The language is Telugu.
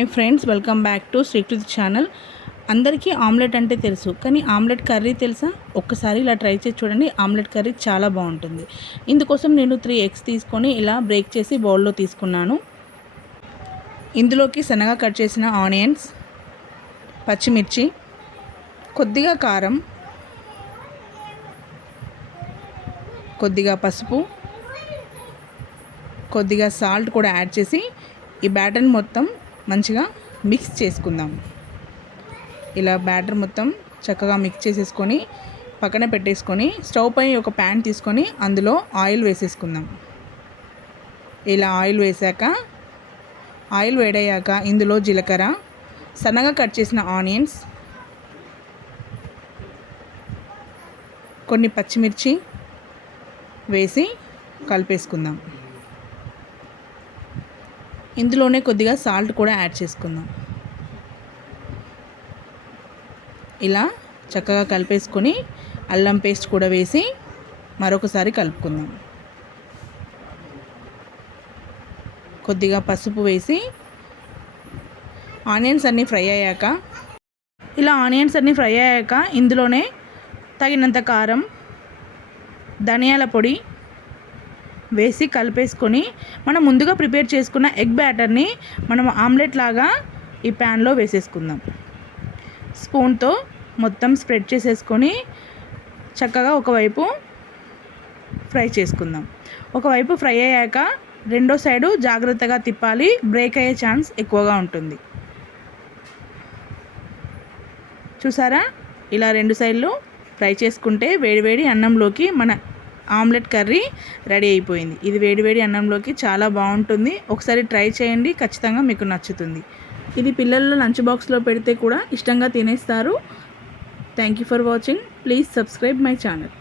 Hi friends, welcome back to Srikriti channel. అందరికీ ఆమ్లెట్ అంటే తెలుసు, కానీ ఆమ్లెట్ కర్రీ తెలుసా? ఒక్కసారి ఇలా ట్రై చేసి చూడండి. ఆమ్లెట్ కర్రీ చాలా బాగుంటుంది. ఇందుకోసం నేను 3 ఎగ్స్ తీసుకొని ఇలా బ్రేక్ చేసి బౌల్లో తీసుకున్నాను. ఇందులోకి సన్నగా కట్ చేసిన ఆనియన్స్, పచ్చిమిర్చి, కొద్దిగా కారం, కొద్దిగా పసుపు, కొద్దిగా సాల్ట్ కూడా యాడ్ చేసి ఈ బ్యాటర్ మొత్తం మంచిగా మిక్స్ చేసుకుందాం. ఇలా బ్యాటర్ మొత్తం చక్కగా మిక్స్ చేసేసుకొని పక్కన పెట్టేసుకొని స్టవ్ పై ఒక ప్యాన్ తీసుకొని అందులో ఆయిల్ వేసేసుకుందాం. ఇలా ఆయిల్ వేసాక ఆయిల్ వేడయ్యాక ఇందులో జీలకర్ర, సన్నగా కట్ చేసిన ఆనియన్స్, కొన్ని పచ్చిమిర్చి వేసి కలిపేసుకుందాం. ఇందులోనే కొద్దిగా సాల్ట్ కూడా యాడ్ చేసుకుందాం. ఇలా చక్కగా కలిపేసుకొని అల్లం పేస్ట్ కూడా వేసి మరొకసారి కలుపుకుందాం. కొద్దిగా పసుపు వేసి ఆనియన్స్ అన్నీ ఫ్రై అయ్యాక ఇందులోనే తగినంత కారం, ధనియాల పొడి వేసి కలిపేసుకొని మనం ముందుగా ప్రిపేర్ చేసుకున్న ఎగ్ బ్యాటర్ని మనం ఆమ్లెట్ లాగా ఈ ప్యాన్లో వేసేసుకుందాం. స్పూన్తో మొత్తం స్ప్రెడ్ చేసేసుకొని చక్కగా ఒకవైపు ఫ్రై చేసుకుందాం. ఒకవైపు ఫ్రై అయ్యాక రెండో సైడు జాగ్రత్తగా తిప్పాలి, బ్రేక్ అయ్యే ఛాన్స్ ఎక్కువగా ఉంటుంది. చూసారా? ఇలా 2 సైడ్లు ఫ్రై చేసుకుంటే వేడివేడి అన్నంలోకి మన ఆమ్లెట్ కర్రీ రెడీ అయిపోయింది. ఇది వేడివేడి అన్నంలోకి చాలా బాగుంటుంది. ఒకసారి ట్రై చేయండి, ఖచ్చితంగా మీకు నచ్చుతుంది. ఇది పిల్లల లంచ్ బాక్స్లో పెడితే కూడా ఇష్టంగా తినేస్తారు. Thank you for watching. Please subscribe my channel.